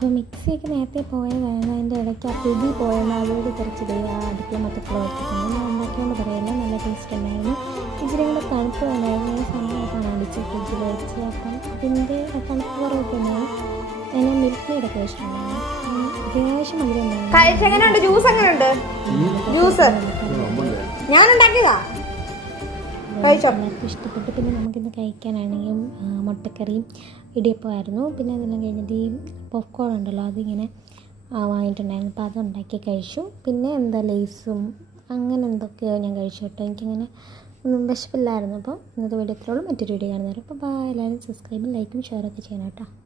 അപ്പോൾ മിക്സിയൊക്കെ നേരത്തെ പോയതാണ്, അതിൻ്റെ ഇടയ്ക്ക് ആ പിടി പോയത് അതോട് കുറച്ച് അടുക്കള മൊത്തത്തിൽ വെച്ചിട്ടുണ്ട്. ഞാൻ ഉണ്ടാക്കിയോണ്ട് പറയല്ല, നല്ല ടേസ്റ്റ് ഉണ്ടായിരുന്നു. ഇച്ചിരി കൂടെ തണുപ്പ് ഉണ്ടായിരുന്നു. ഈ സമയത്താണ് അടിച്ച് ഫ്രിഡ്ജിൽ വെച്ച്. അപ്പം ഇതിൻ്റെ തണുപ്പ് കുറവൊക്കെ ഉണ്ടായിരുന്നു. ഞാൻ മിൽക്ക് മെയ്ഡൊക്കെ വെച്ചിട്ടുണ്ടായിരുന്നു. അത്യാവശ്യം എങ്ങനെയുണ്ട് ജ്യൂസ്? എങ്ങനെയുണ്ട് ജ്യൂസ്? ഞാൻ ഉണ്ടാക്കിയതാ, എല്ലാവർക്കും ഇഷ്ടപ്പെട്ടു. പിന്നെ നമുക്കിന്ന് കഴിക്കാനാണെങ്കിൽ മുട്ടക്കറിയും ഇടിയപ്പമായിരുന്നു. പിന്നെ അതെല്ലാം കഴിഞ്ഞിട്ട് ഈ പോപ്കോൺ ഉണ്ടല്ലോ, അതിങ്ങനെ വാങ്ങിയിട്ടുണ്ടായിരുന്നു. അപ്പോൾ അതുണ്ടാക്കി കഴിച്ചു. പിന്നെ എന്താ ലേസും അങ്ങനെ എന്തൊക്കെയോ ഞാൻ കഴിച്ചു കേട്ടോ. എനിക്കങ്ങനെ ഒന്നും വിശപ്പില്ലായിരുന്നു. അപ്പോൾ ഇന്നത്തെ വീഡിയോ ഇത്രയുള്ളൂ. മറ്റൊരു വീഡിയോ കാണുന്നവരെ അപ്പോൾ ബൈ. എല്ലാവരും സബ്സ്ക്രൈബും ലൈക്കും ഷെയറൊക്കെ ചെയ്യണം കേട്ടോ.